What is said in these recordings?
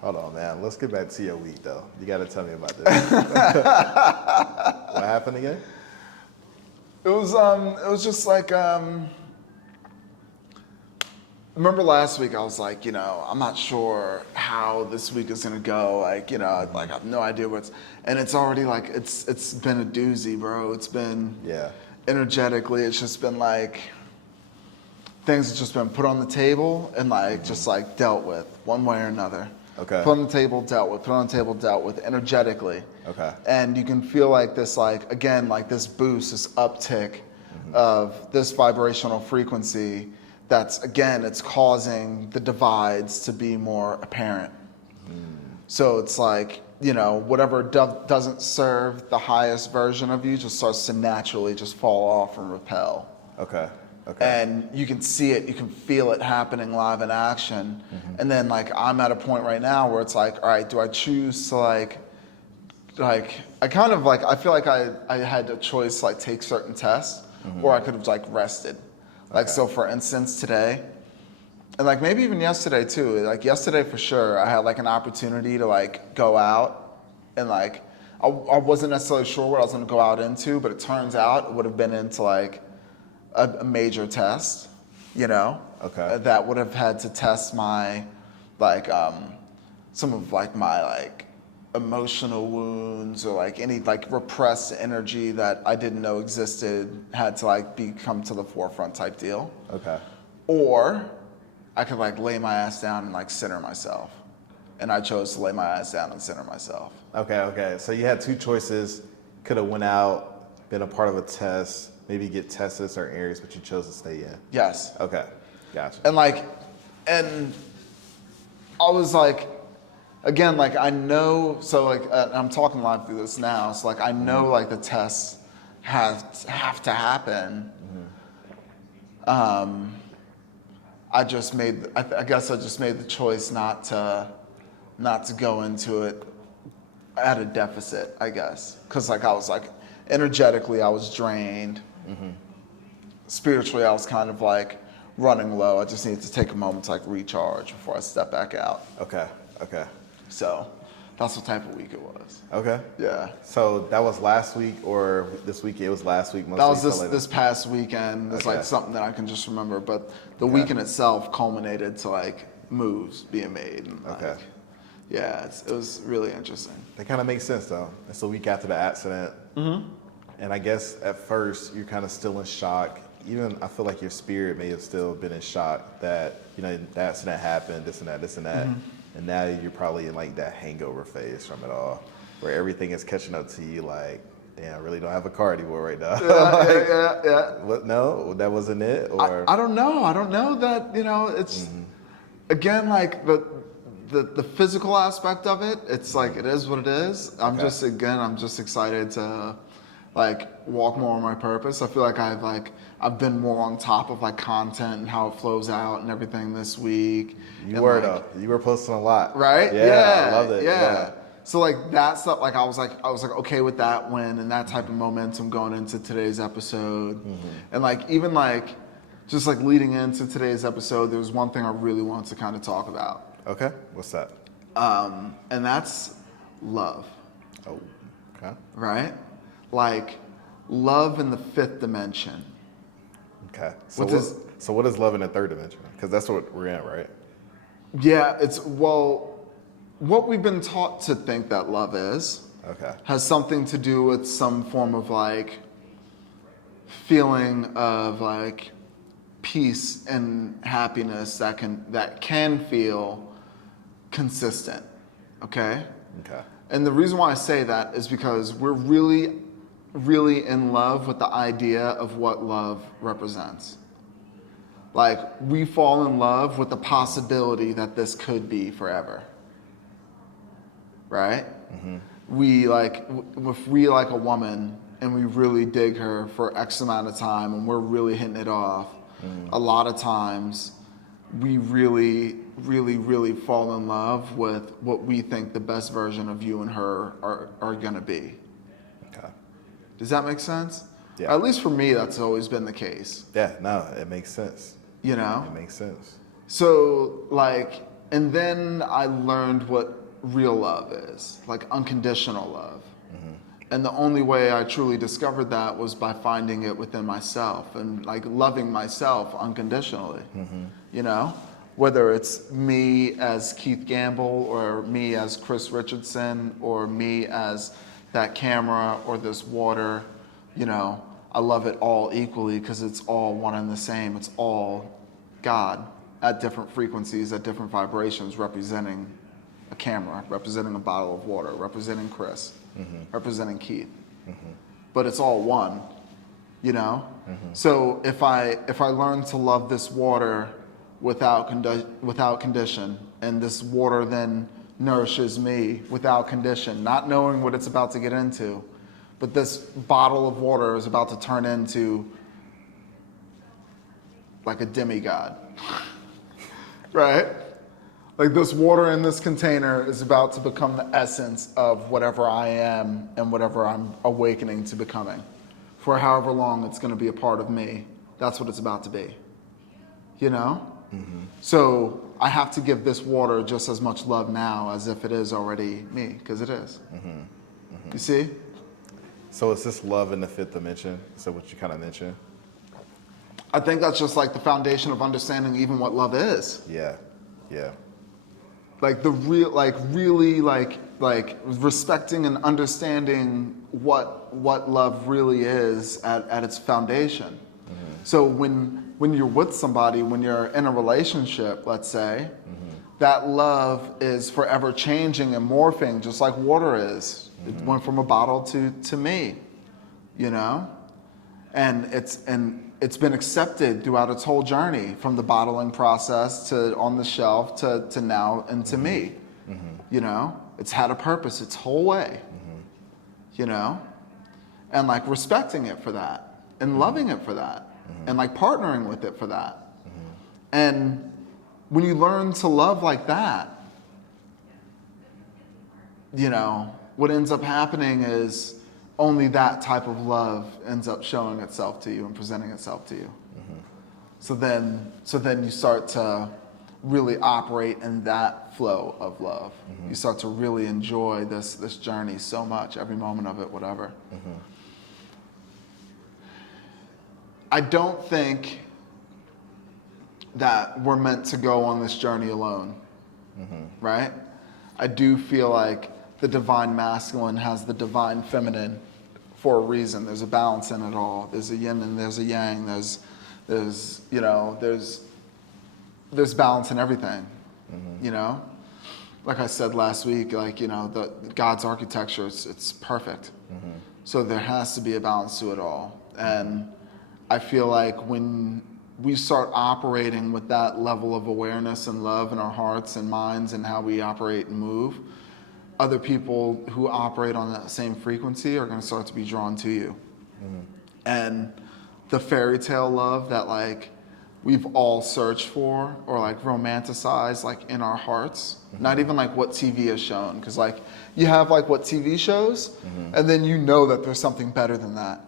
Hold on, man. Let's get back to your week, though. You got to tell me about this. What happened again? It was just like, remember last week I was like, I'm not sure how this week is gonna go. Like, like I have no idea and it's already like, it's been a doozy, bro. It's been, energetically, it's just been like, things have just been put on the table and like, just like dealt with one way or another. Okay. Put on the table, dealt with, put on the table, dealt with energetically. Okay. And you can feel like this, like, again, like this boost, this uptick of this vibrational frequency that's, again, it's causing the divides to be more apparent. So it's like, whatever doesn't serve the highest version of you just starts to naturally just fall off and repel. Okay. And you can see it, you can feel it happening live in action. And then like I'm at a point right now where it's like, all right, do I choose to like I kind of like, I feel like I had a choice to like take certain tests or I could have like rested. Like, so for instance, today, and like maybe even yesterday too, like yesterday for sure, I had like an opportunity to like go out and like, I wasn't necessarily sure what I was gonna go out into, but it turns out it would have been into like a major test, that would have had to test my, like, some of like my like emotional wounds or like any like repressed energy that I didn't know existed had to like come to the forefront type deal. Okay. Or I could like lay my ass down and like center myself. And I chose to lay my ass down and center myself. Okay. So you had two choices. Could have went out, been a part of a test, maybe get tested in certain areas, but you chose to stay in. Yes. Okay. Gotcha. And I was like, again, like I know, so like I'm talking live through this now, so like I know like the tests have to happen. I just made, I guess I just made the choice not to go into it at a deficit, I guess. Cause like I was like, energetically I was drained. Spiritually I was kind of like running low. I just needed to take a moment to like recharge before I step back out. Okay. So that's what type of week it was. Okay. Yeah. So that was last week or this week? It was last week. That was this past weekend. It's like something that I can just remember. But the weekend itself culminated to like moves being made. And like, yeah, it was really interesting. That kind of makes sense though. It's the week after the accident. And I guess at first you're kind of still in shock. Even I feel like your spirit may have still been in shock that, the accident happened, this and that. And now you're probably in like that hangover phase from it all, where everything is catching up to you like, damn, I really don't have a car anymore right now. Yeah. What? No, that wasn't it? Or I don't know. I don't know that, it's, again, like the physical aspect of it, it's like, it is what it is. I'm just excited to like walk more on my purpose. I feel like I've been more on top of like content and how it flows out and everything this week. You were posting a lot. Right? Yeah. I love it. Yeah. So like that stuff, like I was like okay with that win and that type of momentum going into today's episode. And like even like just like leading into today's episode, there was one thing I really wanted to kind of talk about. Okay. What's that? And that's love. Oh, okay. Right? Like love in the fifth dimension. Okay. So what is love in the third dimension? Because that's what we're in, right? Yeah, what we've been taught to think that love is has something to do with some form of like feeling of like peace and happiness that can feel consistent. Okay? And the reason why I say that is because we're really in love with the idea of what love represents. Like we fall in love with the possibility that this could be forever. Right? We like, if we like a woman and we really dig her for X amount of time and we're really hitting it off, a lot of times we really fall in love with what we think the best version of you and her are gonna be. Does that make sense? Yeah. At least for me, that's always been the case. Yeah, no, it makes sense. It makes sense. So like And then I learned what real love is, like unconditional love. And the only way I truly discovered that was by finding it within myself and like loving myself unconditionally, you know? Whether it's me as Keith Gamble or me as Chris Richardson or me as that camera or this water, you know, I love it all equally because it's all one and the same. It's all God at different frequencies, at different vibrations, representing a camera, representing a bottle of water, representing Chris, representing Keith. But it's all one, you know? So if I learn to love this water without condition, and this water then nourishes me without condition, not knowing what it's about to get into, but this bottle of water is about to turn into like a demigod, right? Like this water in this container is about to become the essence of whatever I am and whatever I'm awakening to becoming. For however long it's going to be a part of me, that's what it's about to be. You know? So I have to give this water just as much love now as if it is already me, because it is. You see? So is this love in the fifth dimension? So what you kind of mentioned? I think that's just like the foundation of understanding even what love is. Yeah. Like the real, like really, like respecting and understanding what love really is at its foundation. So when you're with somebody, when you're in a relationship, let's say, that love is forever changing and morphing, just like water is. It went from a bottle to me, you know, and it's been accepted throughout its whole journey, from the bottling process to on the shelf to now and to me. You know, it's had a purpose its whole way. You know, and like respecting it for that and loving it for that and like partnering with it for that. And when you learn to love like that, you know, what ends up happening is only that type of love ends up showing itself to you and presenting itself to you. So then you start to really operate in that flow of love. You start to really enjoy this journey so much, every moment of it, whatever. I don't think that we're meant to go on this journey alone, right? I do feel like the divine masculine has the divine feminine for a reason. There's a balance in it all. There's a yin and there's a yang. There's you know, there's balance in everything, you know? Like I said last week, like, you know, God's architecture, it's perfect. So there has to be a balance to it all. And I feel like when we start operating with that level of awareness and love in our hearts and minds and how we operate and move, other people who operate on that same frequency are going to start to be drawn to you. And the fairy tale love that like we've all searched for or like romanticized like in our hearts, not even like what TV has shown, because like you have like what TV shows and then you know that there's something better than that.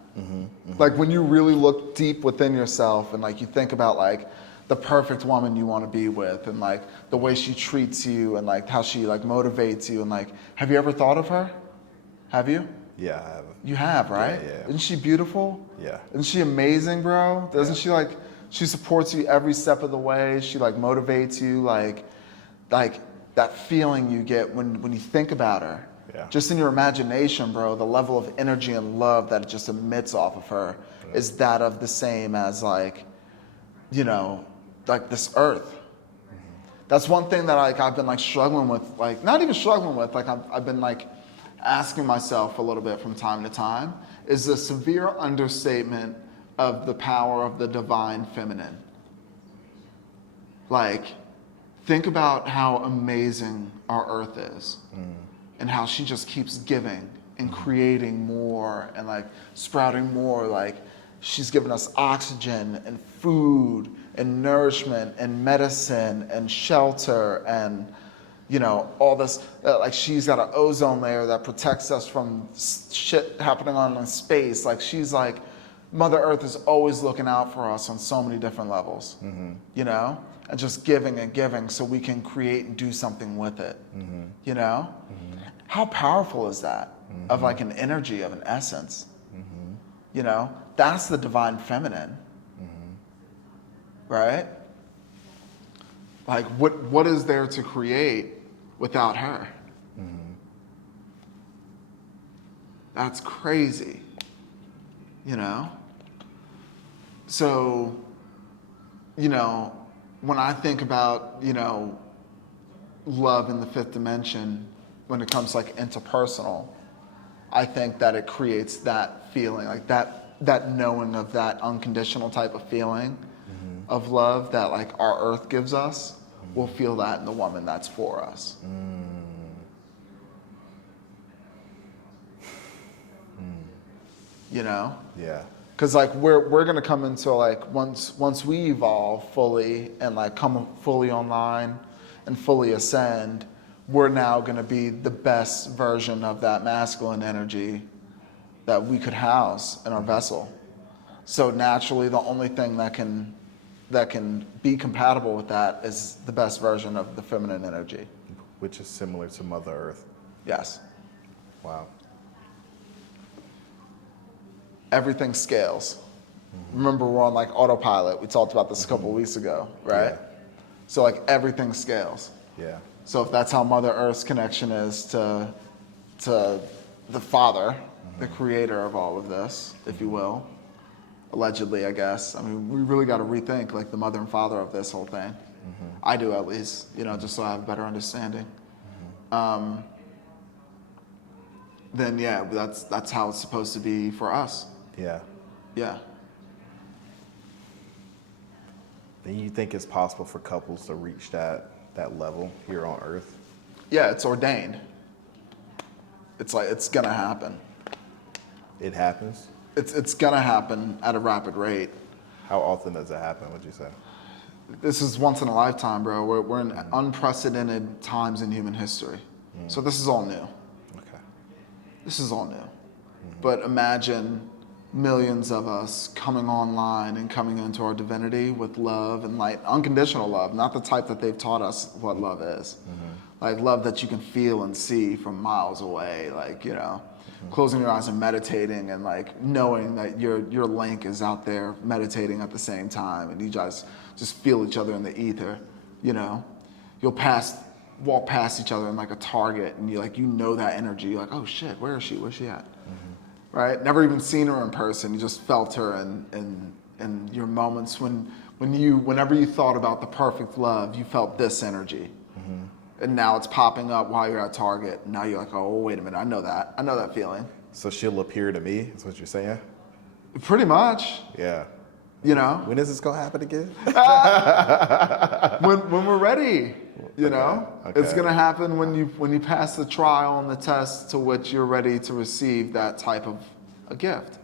Like when you really look deep within yourself and like you think about like the perfect woman you want to be with and like the way she treats you and like how she like motivates you and like, have you ever thought of her? Have you? Yeah, I have. You have, right? Yeah. Isn't she beautiful? Yeah. Isn't she amazing, bro? Doesn't she like, she supports you every step of the way. She like motivates you, like that feeling you get when you think about her. Yeah. Just in your imagination, bro, the level of energy and love that it just emits off of her is that of the same as like, you know, like this earth. That's one thing that like I've been like struggling with, like not even struggling with, like I've been like asking myself a little bit from time to time, is the severe understatement of the power of the divine feminine. Like, think about how amazing our earth is and how she just keeps giving and creating more and like sprouting more. Like she's given us oxygen and food and nourishment and medicine and shelter and, you know, all this, like she's got an ozone layer that protects us from shit happening on in space. Like she's like, Mother Earth is always looking out for us on so many different levels, you know? and just giving and giving so we can create and do something with it. You know? How powerful is that? Of like an energy, of an essence. You know? That's the divine feminine. Right? Like what is there to create without her? That's crazy. You know? So, you know, when I think about, you know, love in the fifth dimension, when it comes like interpersonal, I think that it creates that feeling, like that knowing of that unconditional type of feeling of love that like our earth gives us. We'll feel that in the woman that's for us. You know? Yeah. Because like we're gonna come into like once we evolve fully and like come fully online and fully ascend, we're now gonna be the best version of that masculine energy that we could house in our vessel. So naturally, the only thing that can be compatible with that is the best version of the feminine energy, Which is similar to Mother Earth. Yes. Wow. Everything scales. Remember, we're on like autopilot. We talked about this a couple of weeks ago, right? Yeah. So like everything scales. Yeah. So if that's how Mother Earth's connection is to the Father, the creator of all of this, if you will, allegedly, I guess. I mean, we really got to rethink like the mother and father of this whole thing. I do, at least, you know, just so I have a better understanding. Then yeah, that's how it's supposed to be for us. Yeah. Yeah. Then you think it's possible for couples to reach that level here on Earth? Yeah, it's ordained. It's like it's gonna happen. It happens? It's gonna happen at a rapid rate. How often does it happen, would you say? This is once in a lifetime, bro. We're in unprecedented times in human history. So this is all new. Okay. This is all new. But imagine millions of us coming online and coming into our divinity with love and light, unconditional love, not the type that they've taught us what love is. Like love that you can feel and see from miles away, like, you know, closing your eyes and meditating and like knowing that your link is out there meditating at the same time and you guys just feel each other in the ether, you know. You'll walk past each other in like a Target and you know that energy. You're like, oh shit, where is she? Where's she at? Right? Never even seen her in person. You just felt her in your moments whenever you thought about the perfect love, you felt this energy. And now it's popping up while you're at Target. And now you're like, oh, wait a minute, I know that feeling. So she'll appear to me, is what you're saying? Pretty much. Yeah. You know? When is this gonna happen again? when we're ready. You know? Okay. It's gonna happen when you pass the trial and the test to which you're ready to receive that type of a gift.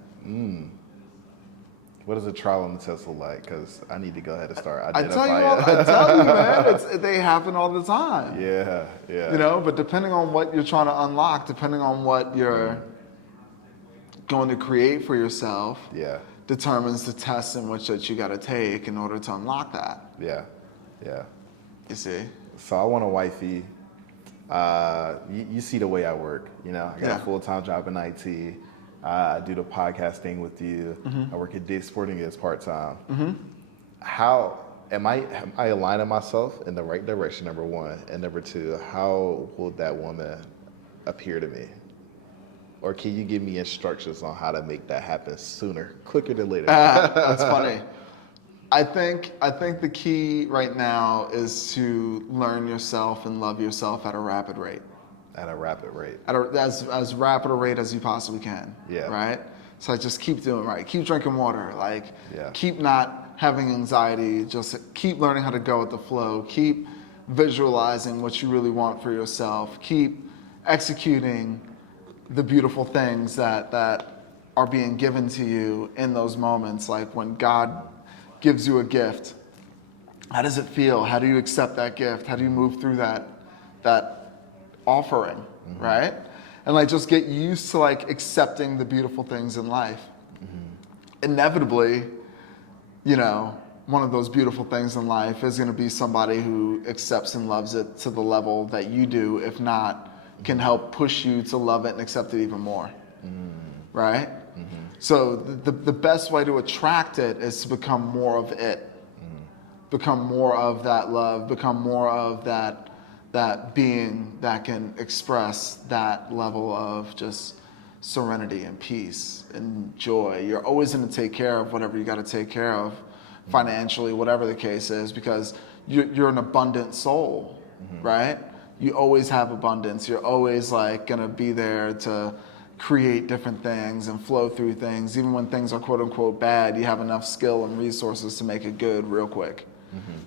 What does a trial and the test look like? Because I need to go ahead and start I identifying it. tell you, man, they happen all the time. Yeah. You know, but depending on what you're trying to unlock, depending on what you're going to create for yourself, determines the test in which that you got to take in order to unlock that. Yeah. You see? So I want a wifey. You see the way I work. You know, I got a full-time job in IT. I do the podcast thing with you. I work at Dick's Sporting Goods part-time. How am I aligning myself in the right direction, number one? And number two, how will that woman appear to me? Or can you give me instructions on how to make that happen sooner, quicker than later? That's funny. I think the key right now is to learn yourself and love yourself at a rapid rate. At a rapid rate. As rapid a rate as you possibly can. Yeah. Right? So just keep doing right. Keep drinking water. Keep not having anxiety. Just keep learning how to go with the flow. Keep visualizing what you really want for yourself. Keep executing the beautiful things that are being given to you in those moments. Like when God gives you a gift, how does it feel? How do you accept that gift? How do you move through that offering, right? And just get used to accepting the beautiful things in life. Inevitably, one of those beautiful things in life is going to be somebody who accepts and loves it to the level that you do, if not, can help push you to love it and accept it even more. Right? So the best way to attract it is to become more of it. Become more of that love, become more of that being that can express that level of just serenity and peace and joy. You're always going to take care of whatever you got to take care of financially, whatever the case is, because you're an abundant soul, right? You always have abundance. You're always like going to be there to create different things and flow through things. Even when things are quote unquote bad, you have enough skill and resources to make it good real quick.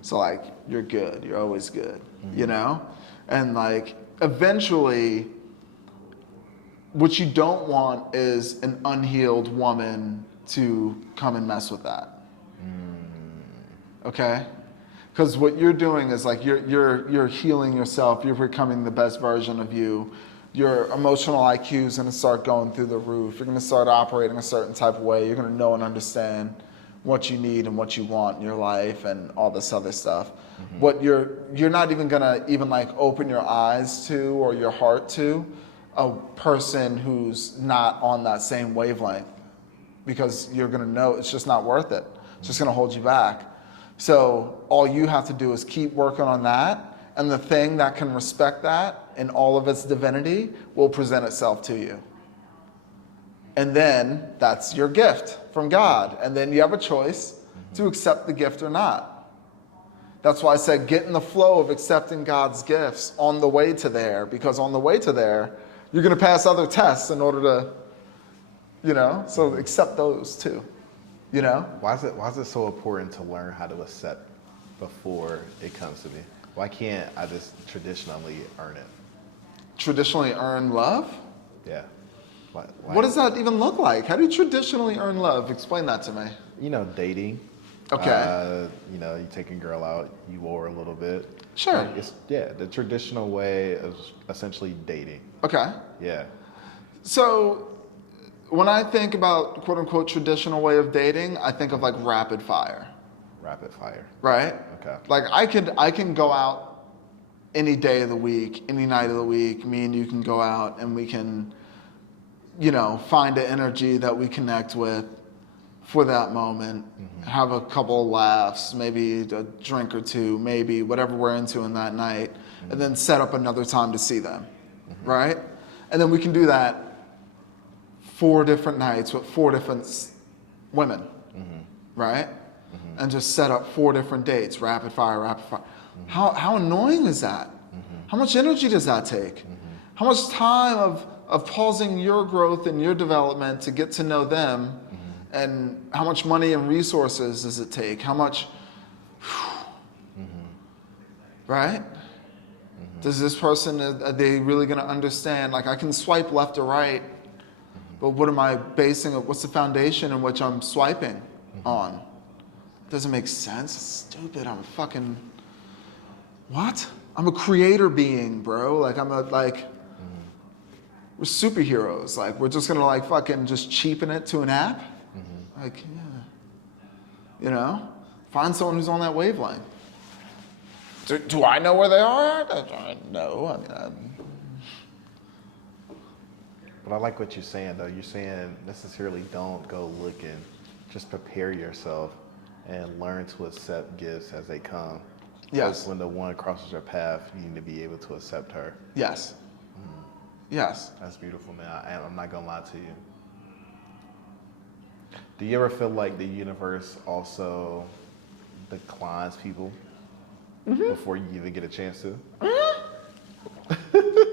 So like, you're good. You're always good, you know? And like, eventually, what you don't want is an unhealed woman to come and mess with that. Okay? Because what you're doing is like, you're healing yourself. You're becoming the best version of you. Your emotional IQ is going to start going through the roof. You're going to start operating a certain type of way. You're going to know and understand what you need and what you want in your life and all this other stuff. What you're not even going to even like open your eyes to or your heart to a person who's not on that same wavelength, because you're going to know it's just not worth it. It's just going to hold you back. So all you have to do is keep working on that, and the thing that can respect that in all of its divinity will present itself to you. And then that's your gift from God. And then you have a choice to accept the gift or not. That's why I said get in the flow of accepting God's gifts on the way to there, because on the way to there, you're going to pass other tests in order to, you know, so accept those too, you know? Why is it so important to learn how to accept before it comes to me? Why can't I just traditionally earn it? Traditionally earn love? Yeah. Why? What does that even look like? How do you traditionally earn love? Explain that to me. You know, dating. Okay. You know, you take a girl out, you lure a little bit. Sure. It's the traditional way of essentially dating. Okay. Yeah. So when I think about quote unquote traditional way of dating, I think of like rapid fire. Rapid fire. Right? Okay. Like I can go out any day of the week, any night of the week. Me and you can go out and we can, you know, find an energy that we connect with for that moment, have a couple of laughs, maybe a drink or two, maybe whatever we're into in that night, and then set up another time to see them, right? And then we can do that 4 different nights with 4 different women, right? And just set up 4 different dates, rapid fire, rapid fire. How annoying is that? How much energy does that take? How much time of pausing your growth and your development to get to know them, and how much money and resources does it take? How much, right? Does this person, are they really gonna understand? Like I can swipe left or right, but what am I basing it? What's the foundation in which I'm swiping on? Doesn't make sense. It's stupid. I'm a fucking, what? I'm a creator being, bro. Like we're superheroes. Like we're just gonna like fucking just cheapen it to an app. Like, yeah, you know, find someone who's on that wavelength. Do I know where they are? No, I mean, But I like what you're saying, though. You're saying necessarily don't go looking. Just prepare yourself and learn to accept gifts as they come. Yes. When the one crosses your path, you need to be able to accept her. Yes. Yes. That's beautiful, man. I'm not going to lie to you. Do you ever feel like the universe also declines people before you even get a chance to?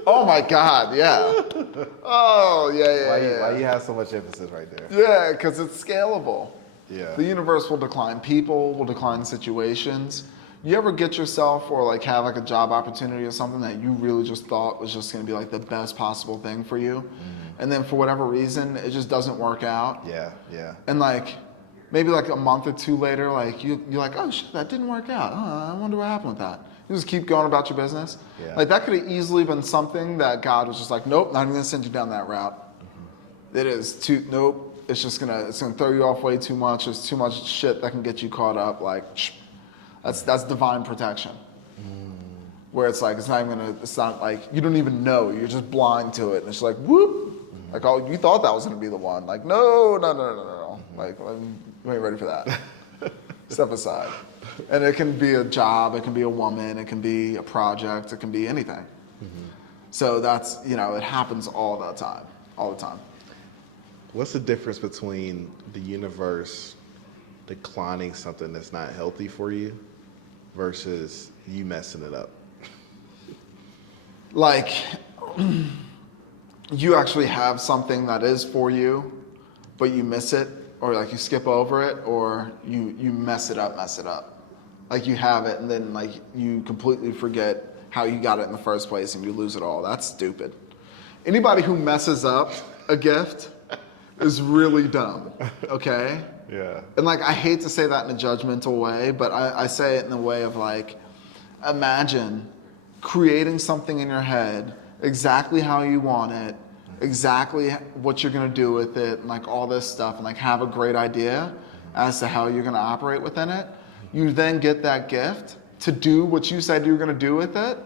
Oh my God, yeah. Oh, yeah. Why you have so much emphasis right there? Yeah, because it's scalable. Yeah. The universe will decline people, will decline situations. You ever get yourself or like have like a job opportunity or something that you really just thought was just going to be like the best possible thing for you, and then for whatever reason it just doesn't work out? Yeah. And like maybe like a month or 2 later, like you're like, oh shit, that didn't work out. I wonder what happened with that. You just keep going about your business. Yeah. Like that could have easily been something that God was just like, nope, not even going to send you down that route. It is too, nope. it's gonna throw you off way too much. There's too much shit that can get you caught up. Like, that's divine protection. Where it's like, it's not like, you don't even know, you're just blind to it. And it's like, whoop, like, oh, you thought that was gonna be the one. Like, no. Like, you ain't ready for that. Step aside. And it can be a job, it can be a woman, it can be a project, it can be anything. So that's, it happens all the time. What's the difference between the universe declining something that's not healthy for you versus you messing it up? Like, you actually have something that is for you, but you miss it, or like you skip over it, or you mess it up. Like you have it and then like you completely forget how you got it in the first place and you lose it all. That's stupid. Anybody who messes up a gift is really dumb, okay? Yeah. And like, I hate to say that in a judgmental way, but I say it in a way of like, imagine creating something in your head exactly how you want it, exactly what you're gonna do with it, and like all this stuff, and like have a great idea as to how you're gonna operate within it. You then get that gift to do what you said you were gonna do with it,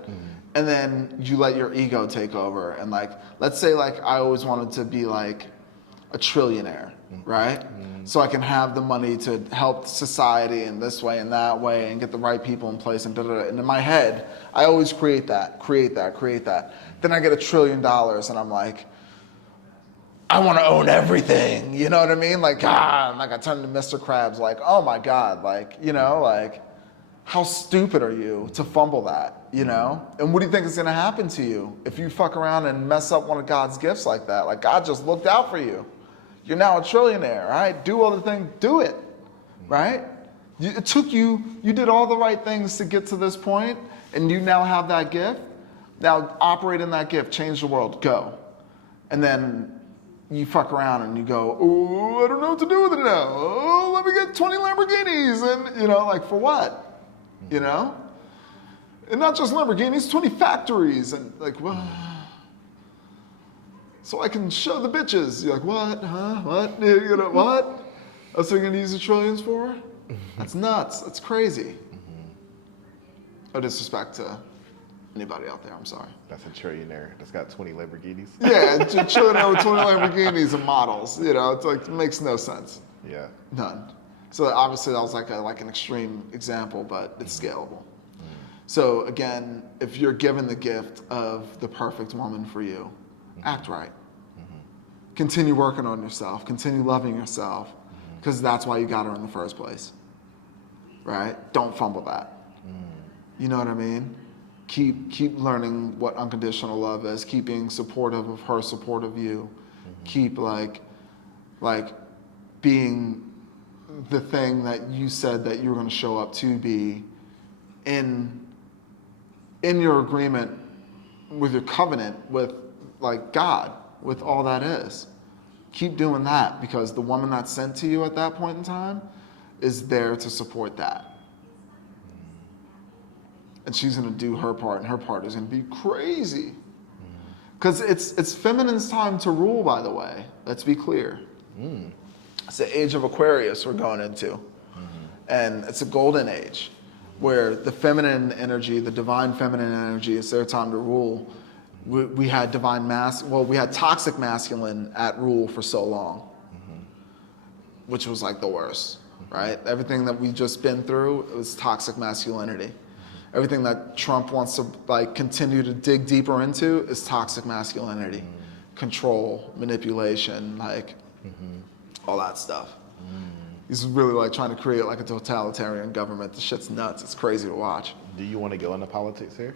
and then you let your ego take over. And like, let's say like I always wanted to be like a trillionaire, right? So I can have the money to help society in this way and that way and get the right people in place and da-da-da. And in my head, I always create that. Then I get $1 trillion and I'm like, I want to own everything. You know what I mean? Like, like I turn to Mr. Krabs, like, oh my God, like, like, how stupid are you to fumble that, And what do you think is going to happen to you if you fuck around and mess up one of God's gifts like that? Like, God just looked out for you. You're now a trillionaire, right? Do all the things, do it, right? It took you did all the right things to get to this point, and you now have that gift. Now operate in that gift, change the world, go. And then you fuck around and you go, oh, I don't know what to do with it now. Oh, let me get 20 Lamborghinis, and like for what? And not just Lamborghinis, 20 factories, and like, what? So I can show the bitches. You're like, what? Huh? What? What? That's what you're gonna use the trillions for? That's nuts. That's crazy. No disrespect to anybody out there, I'm sorry. That's a trillionaire that's got 20 Lamborghinis. Yeah, a trillionaire with 20 Lamborghinis and models. It's like, it makes no sense. Yeah. None. So obviously that was like an extreme example, but it's scalable. So again, if you're given the gift of the perfect woman for you, act right. Continue working on yourself. Continue loving yourself, because that's why you got her in the first place, right? Don't fumble that. You know what I mean? Keep learning what unconditional love is. Keep being supportive of her, support of you. Keep like being the thing that you said that you were going to show up to be in your agreement with your covenant with like God, with all that is. Keep doing that, because the woman that's sent to you at that point in time is there to support that. And she's going to do her part, and her part is going to be crazy. Because it's feminine's time to rule, by the way. Let's be clear. It's the age of Aquarius we're going into. And it's a golden age where the feminine energy, the divine feminine energy, it's their time to rule. We had we had toxic masculine at rule for so long, which was like the worst, right? Everything that we've just been through, it was toxic masculinity. Everything that Trump wants to like continue to dig deeper into is toxic masculinity, control, manipulation, like all that stuff. He's really like trying to create like a totalitarian government. The shit's nuts. It's crazy to watch. Do you want to go into politics here?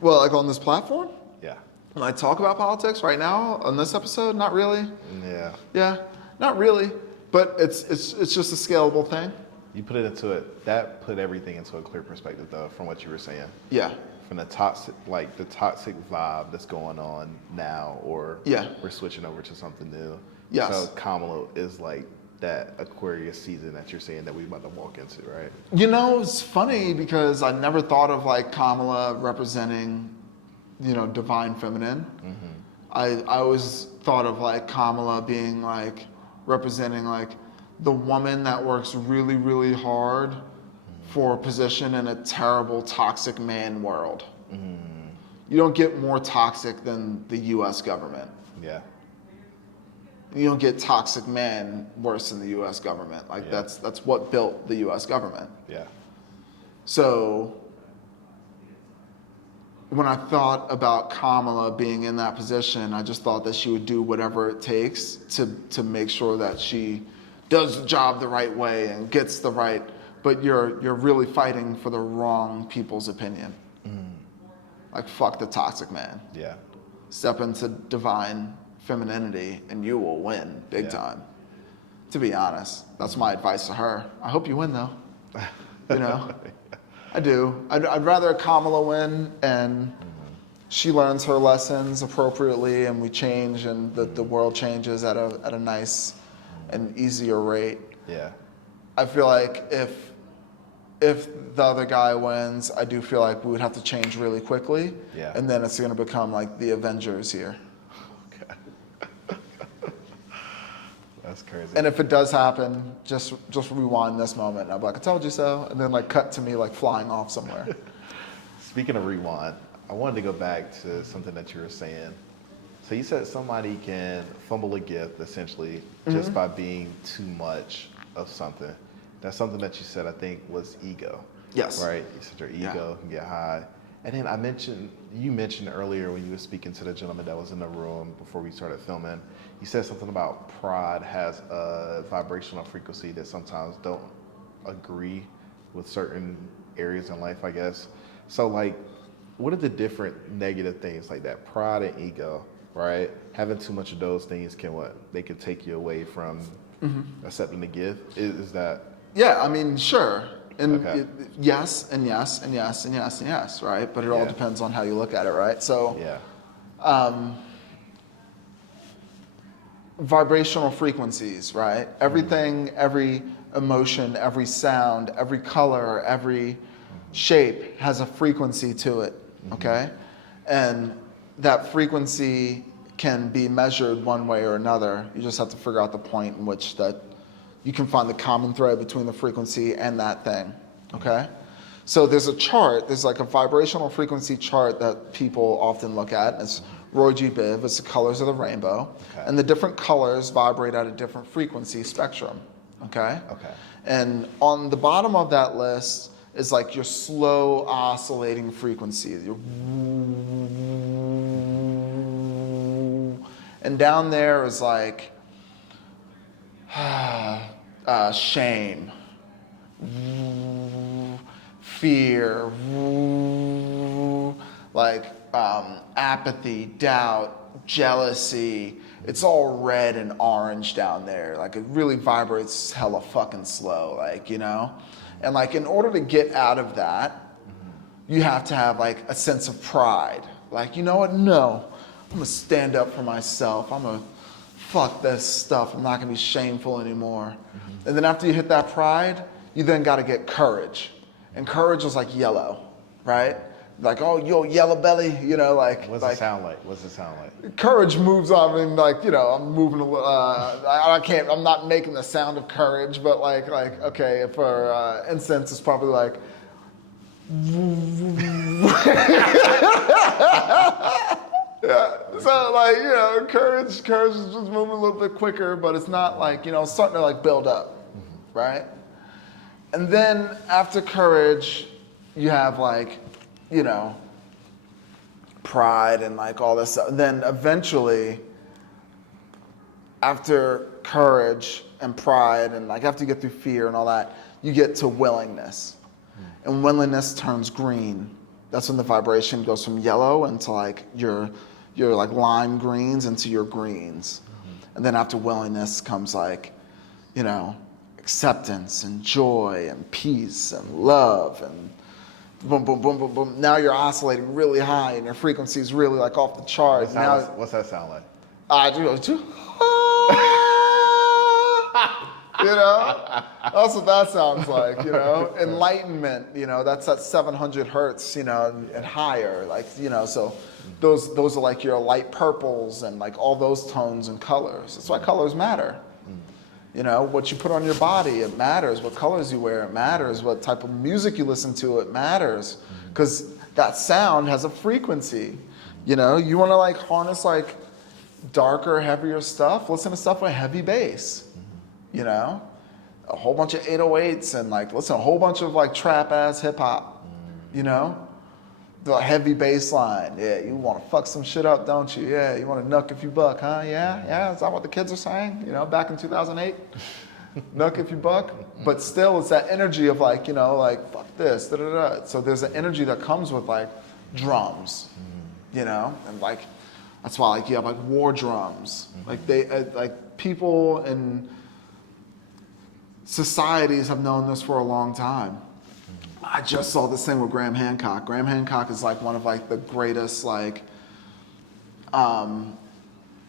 Well, like on this platform? Yeah. When I talk about politics right now on this episode, not really. Yeah. Yeah, not really. But it's just a scalable thing. You put it into it. That put everything into a clear perspective, though, from what you were saying. Yeah. From the toxic vibe that's going on now, or we're switching over to something new. Yes. So Kamala is like that Aquarius season that you're saying that we're about to walk into, right? It's funny because I never thought of like Kamala representing, divine feminine. I always thought of like Kamala being like representing like the woman that works really, really hard for a position in a terrible, toxic man world. You don't get more toxic than the U.S. government. Yeah. You don't get toxic man worse than the U.S. government. Like that's what built the U.S. government. Yeah. So when I thought about Kamala being in that position, I just thought that she would do whatever it takes to make sure that she does the job the right way and gets the right. But you're really fighting for the wrong people's opinion. Like fuck the toxic man. Yeah. Step into divine femininity and you will win big time. To be honest, that's my advice to her. I hope you win though. You know, I do. I'd rather Kamala win and she learns her lessons appropriately and we change and the world changes at a nice and easier rate. Yeah. I feel like if the other guy wins, I do feel like we would have to change really quickly. Yeah. And then it's going to become like the Avengers here. Okay. That's crazy. And if it does happen, just rewind this moment. And I'll be like, I told you so. And then like cut to me like flying off somewhere. Speaking of rewind, I wanted to go back to something that you were saying. So you said somebody can fumble a gift essentially just by being too much of something. That's something that you said, I think, was ego. Yes. Right? You said your ego can get high. And then you mentioned earlier when you were speaking to the gentleman that was in the room before we started filming, you said something about pride has a vibrational frequency that sometimes don't agree with certain areas in life, I guess. So like, what are the different negative things like that? Pride and ego, right? Having too much of those things they can take you away from accepting the gift. Is that? Yeah, I mean, sure. And Okay. yes, and yes, and yes, and yes, and yes, right? But it all depends on how you look at it, right? So, vibrational frequencies, right? Everything, every emotion, every sound, every color, every shape has a frequency to it, okay? And that frequency can be measured one way or another. You just have to figure out the point in which that you can find the common thread between the frequency and that thing, okay? So there's a chart, there's like a vibrational frequency chart that people often look at. It's Roy G. Biv, it's the colors of the rainbow. Okay. And the different colors vibrate at a different frequency spectrum, okay? Okay. And on the bottom of that list is like your slow oscillating frequency. And down there is like shame, fear, like apathy, doubt, jealousy. It's all red and orange down there. Like it really vibrates hella fucking slow, like, you know? And like in order to get out of that, you have to have like a sense of pride. Like, you know what? No, I'm gonna stand up for myself. I'm gonna fuck this stuff. I'm not gonna be shameful anymore. And then after you hit that pride, you then gotta get courage. And courage is like yellow, right? Like, oh, yo, yellow belly, you know, like. What's it sound like? What's it sound like? Courage moves on, I mean, like, you know, I'm moving a little, I'm not making the sound of courage, but like, okay, for instance, it's probably like. Yeah, so like, you know, courage is just moving a little bit quicker, but it's not like, you know, it's starting to like build up, right? And then after courage, you have like, you know, pride and like all this stuff. Then eventually, after courage and pride and like after you get through fear and all that, you get to willingness. And willingness turns green. That's when the vibration goes from yellow into like your like lime greens into your greens. And then after willingness comes like, you know, acceptance and joy and peace and love and boom, boom, boom, boom, boom. Now you're oscillating really high and your frequency is really like off the charts. What's that sound like? I do. You know, that's what that sounds like, you know. Enlightenment, you know, that's at 700 hertz, you know, and higher, like, you know, so those are like your light purples and like all those tones and colors. That's why colors matter. You know, what you put on your body, it matters. What colors you wear, it matters. What type of music you listen to, it matters. Because that sound has a frequency. You know, you want to like harness like darker, heavier stuff, listen to stuff with heavy bass. You know, a whole bunch of 808s and like listen to a whole bunch of like trap ass hip hop. You know, the heavy bass line. Yeah, you want to fuck some shit up, don't you? Yeah, you want to nuck if you buck, huh? Yeah, is that what the kids are saying? You know, back in 2008, nuck if you buck. But still, it's that energy of like, you know, like fuck this, da da da. So there's an energy that comes with like drums, you know, and like that's why like you have like war drums, like they like people and societies have known this for a long time. I just saw this thing with Graham Hancock. Graham Hancock is like one of like the greatest like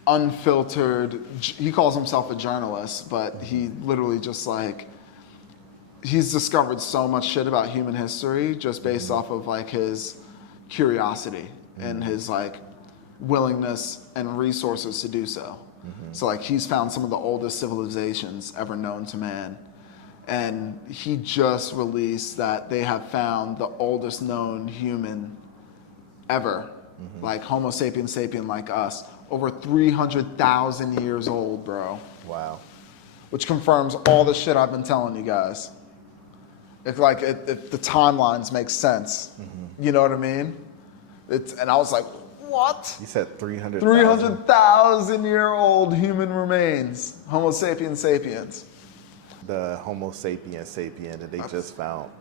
unfiltered, he calls himself a journalist, but he literally just like, he's discovered so much shit about human history just based off of like his curiosity and his like willingness and resources to do so. So like he's found some of the oldest civilizations ever known to man. And he just released that they have found the oldest known human ever, like Homo sapiens sapien like us, over 300,000 years old, bro. Wow. Which confirms all the shit I've been telling you guys. If the timelines make sense, you know what I mean? And I was like, what? You said 300,000. 300,000-year-old human remains, Homo sapiens sapiens. The Homo sapien sapien that they just found,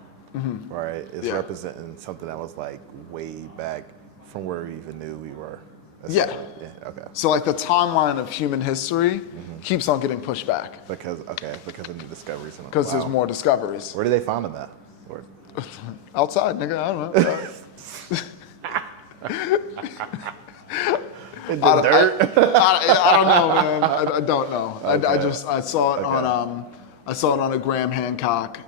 right, is representing something that was like way back from where we even knew we were. Yeah. Okay. So like the timeline of human history keeps on getting pushed back. Because of new discoveries. Because there's more discoveries. Where did they find them at? Outside, nigga, I don't know. In the dirt? I don't know, man. I don't know. Okay. I saw it on I saw it on a Graham Hancock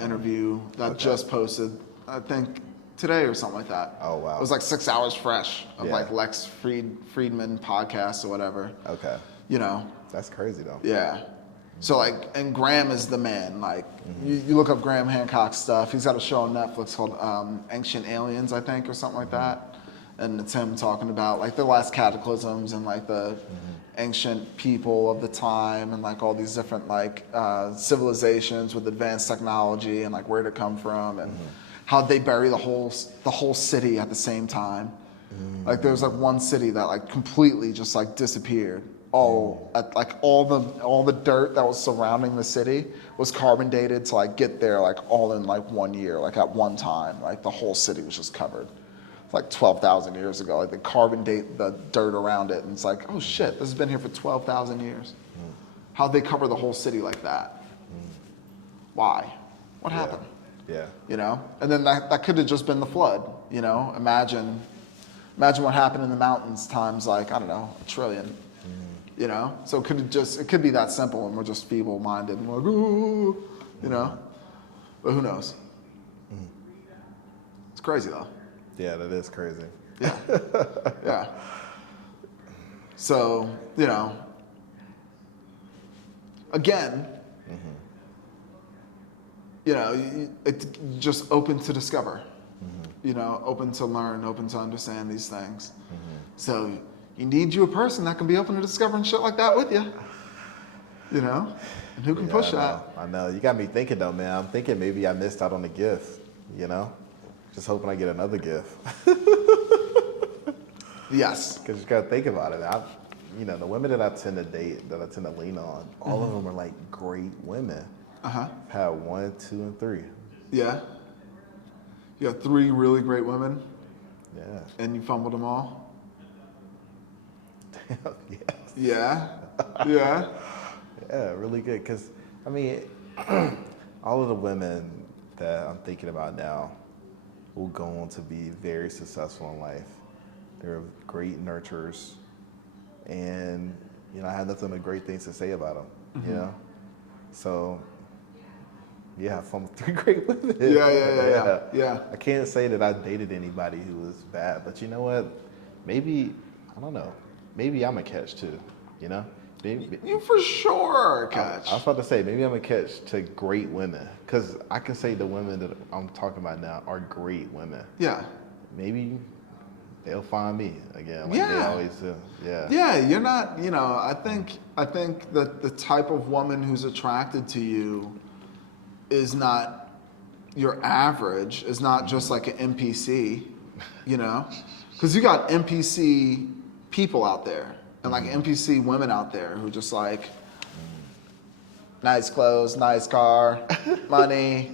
interview that just posted, I think today or something like that. Oh wow. It was like 6 hours fresh of like Lex Friedman podcast or whatever. Okay. You know. That's crazy though. Yeah. So like, and Graham is the man. Like, you look up Graham Hancock stuff. He's got a show on Netflix called Ancient Aliens, I think, or something like that. And it's him talking about like the last cataclysms and like the ancient people of the time and like all these different like civilizations with advanced technology and like where to come from and how they bury the whole city at the same time. Like there was like one city that like completely just like disappeared. All the dirt that was surrounding the city was carbon dated to like get there like all in like 1 year, like at one time. Like the whole city was just covered. Like 12,000 years ago, like they carbon date the dirt around it, and it's like, oh shit, this has been here for 12,000 years. How'd they cover the whole city like that? Why? What happened? Yeah. You know, and then that could have just been the flood. You know, imagine what happened in the mountains times like I don't know, 1 trillion. You know, so it could be that simple, and we're just feeble-minded, and we're like, ooh, you know, but who knows? It's crazy though. Yeah, that is crazy. Yeah. Yeah. So, you know, again, you know, it's just open to discover, you know, open to learn, open to understand these things. So you need a person that can be open to discovering shit like that with you, you know, and who can push that. I know. You got me thinking though, man. I'm thinking maybe I missed out on the gift, you know? Just hoping I get another gift. Yes. Because you got to think about it. You know, the women that I tend to date, that I tend to lean on, all of them are like great women. I've had 1, 2, and 3. Yeah. You got 3 really great women. Yeah. And you fumbled them all. Yes. Yeah. Yeah. Yeah, really good. Because, I mean, all of the women that I'm thinking about now will go on to be very successful in life. They're great nurturers. And, you know, I have nothing but great things to say about them, you know? So, yeah, from 3 great women. Yeah. I can't say that I dated anybody who was bad, but you know what? maybe, I don't know, maybe I'm a catch too, you know? Maybe, You for sure are a catch. I was about to say, maybe I'm a catch to great women. Because I can say the women that I'm talking about now are great women. Yeah. Maybe they'll find me again, like they Yeah. always do. Yeah. Yeah, you're not, I think that the type of woman who's attracted to you is not your average, is not just like an NPC, Because you got NPC people out there and like NPC women out there who just like nice clothes, nice car, money,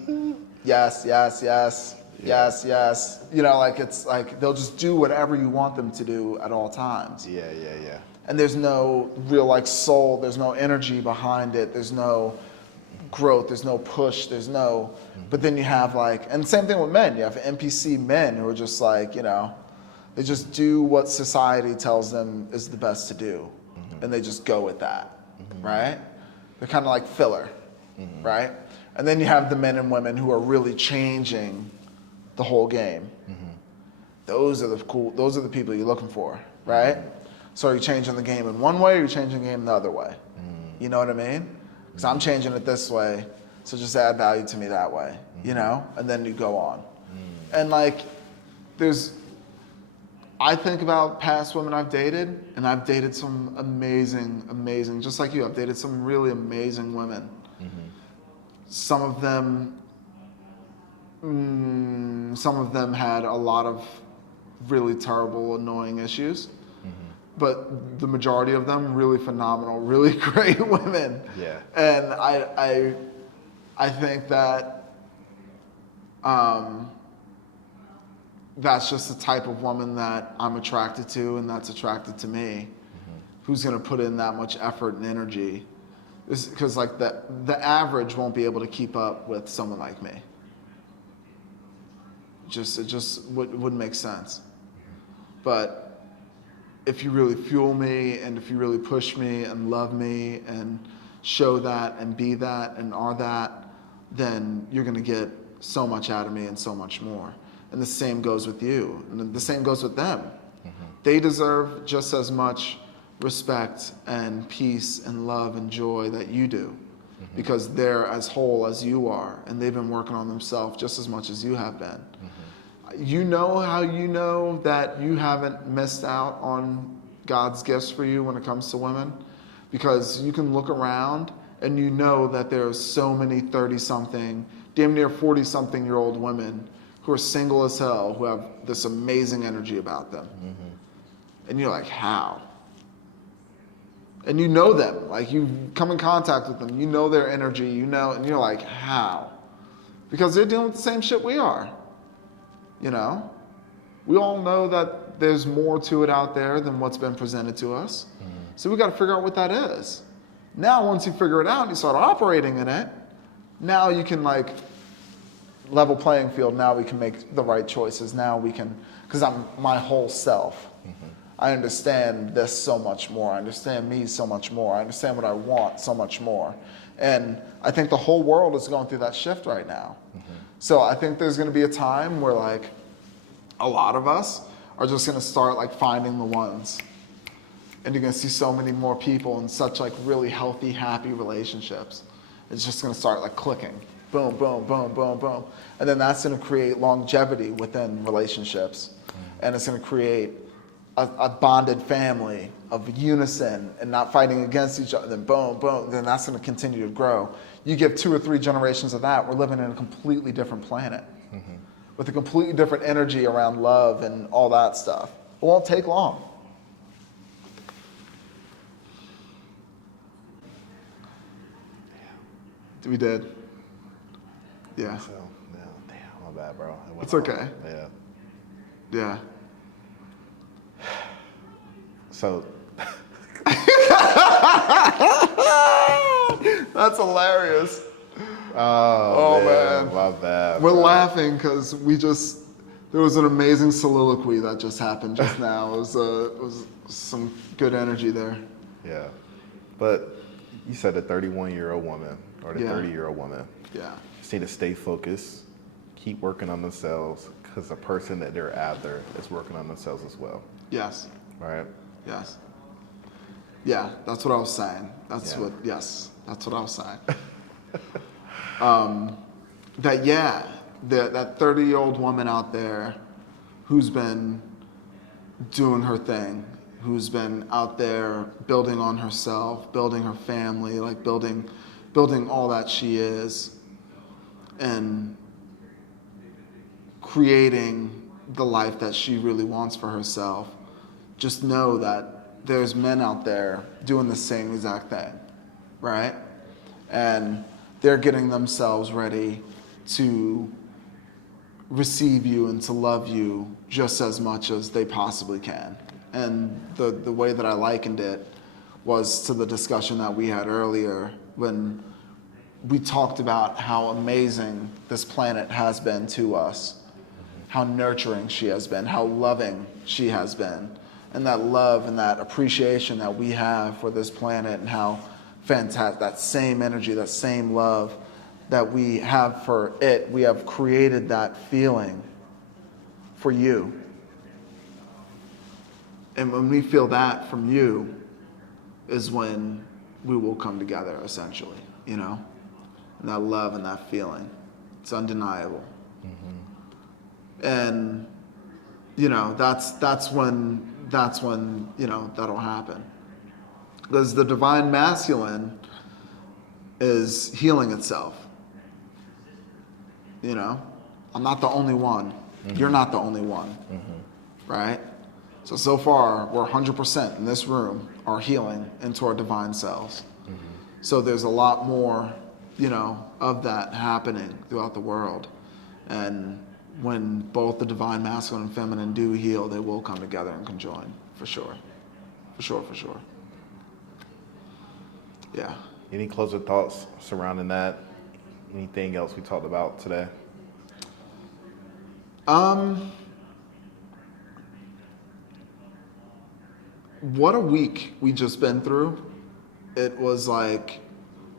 yes, yes, yes. Yes, yes. Like it's like they'll just do whatever you want them to do at all times. Yeah. And there's no real like soul, there's no energy behind it, there's no growth, there's no push, there's no, but then you have like, and same thing with men, you have NPC men who are just like, they just do what society tells them is the best to do. And they just go with that, right? They're kind of like filler, right? And then you have the men and women who are really changing the whole game. Those are the people you're looking for, right? So are you changing the game in one way or are you changing the game the other way? You know what I mean? Because I'm changing it this way, so just add value to me that way, and then you go on. And like, I think about past women I've dated, and I've dated some amazing, just like you, I've dated some really amazing women. Some of them had a lot of really terrible, annoying issues. But the majority of them really phenomenal, really great women. Yeah. And I think that that's just the type of woman that I'm attracted to and that's attracted to me, who's gonna put in that much effort and energy. Because like the average won't be able to keep up with someone like me. It just wouldn't make sense. But if you really fuel me and if you really push me and love me and show that and be that and are that, then you're gonna get so much out of me and so much more. And the same goes with you, and the same goes with them. They deserve just as much respect and peace and love and joy that you do, because they're as whole as you are, and they've been working on themselves just as much as you have been. You know how you know that you haven't missed out on God's gifts for you when it comes to women? Because you can look around and you know that there are so many 30-something, damn near 40-something-year-old women who are single as hell, who have this amazing energy about them. And you're like, how? And you know them, like you come in contact with them, you know their energy, and you're like, how? Because they're dealing with the same shit we are. We all know that there's more to it out there than what's been presented to us. So we got to figure out what that is. Now, once you figure it out and you start operating in it, now you can like level playing field. Now we can make the right choices. Now we can, because I'm my whole self. I understand this so much more. I understand me so much more. I understand what I want so much more. And I think the whole world is going through that shift right now. So I think there's going to be a time where like a lot of us are just going to start like finding the ones. And you're going to see so many more people in such like really healthy, happy relationships. It's just going to start like clicking. Boom, boom, boom, boom, boom. And then that's going to create longevity within relationships. And it's going to create a bonded family of unison and not fighting against each other. Then boom, boom, then that's going to continue to grow. You give 2 or 3 generations of that, we're living in a completely different planet with a completely different energy around love and all that stuff. It won't take long. We did. Yeah. So, yeah, damn, my bad, bro. It's okay. Yeah. Yeah. So. That's hilarious. Oh man, my bad. We're laughing because there was an amazing soliloquy that just happened just now. It was some good energy there. Yeah, but you said the 31-year-old woman or the 30-year-old woman. Yeah. Just need to stay focused, keep working on themselves, because the person that they're after is working on themselves as well, Yes. right? Yes. Yeah, that's what I was saying. That's Yeah. what I was saying. That 30-year-old woman out there who's been doing her thing, who's been out there building on herself, building her family, like building all that she is, and creating the life that she really wants for herself. Just know that there's men out there doing the same exact thing, right? And they're getting themselves ready to receive you and to love you just as much as they possibly can. And the way that I likened it was to the discussion that we had earlier when we talked about how amazing this planet has been to us, how nurturing she has been, how loving she has been, and that love and that appreciation that we have for this planet, and how fantastic that same energy, that same love that we have for it, we have created that feeling for you. And when we feel that from you is when we will come together, essentially, you know? And that love and that feeling, it's undeniable. And, you know, that's when, you know, that'll happen. Because the divine masculine is healing itself. You know, I'm not the only one. You're not the only one, right? So far, we're 100% in this room are healing into our divine selves. So there's a lot more, you know, of that happening throughout the world. And when both the divine masculine and feminine do heal, they will come together and conjoin, for sure. For sure. Yeah. Any closing thoughts surrounding that? Anything else we talked about today? What a week we just been through. It was like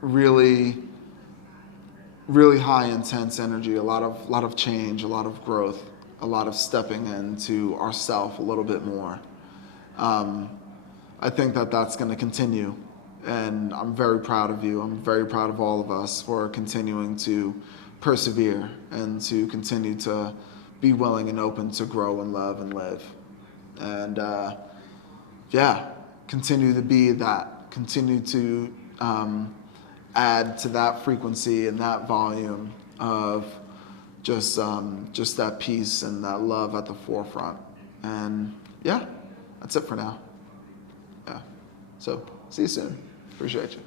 really, really high intense energy, a lot of change, a lot of growth, a lot of stepping into ourself a little bit more. I think that that's going to continue. And I'm very proud of you. I'm very proud of all of us for continuing to persevere and to continue to be willing and open to grow and love and live. And continue to be that. Continue to add to that frequency and that volume of just that peace and that love at the forefront. And yeah, that's it for now. Yeah. So see you soon. Appreciate you.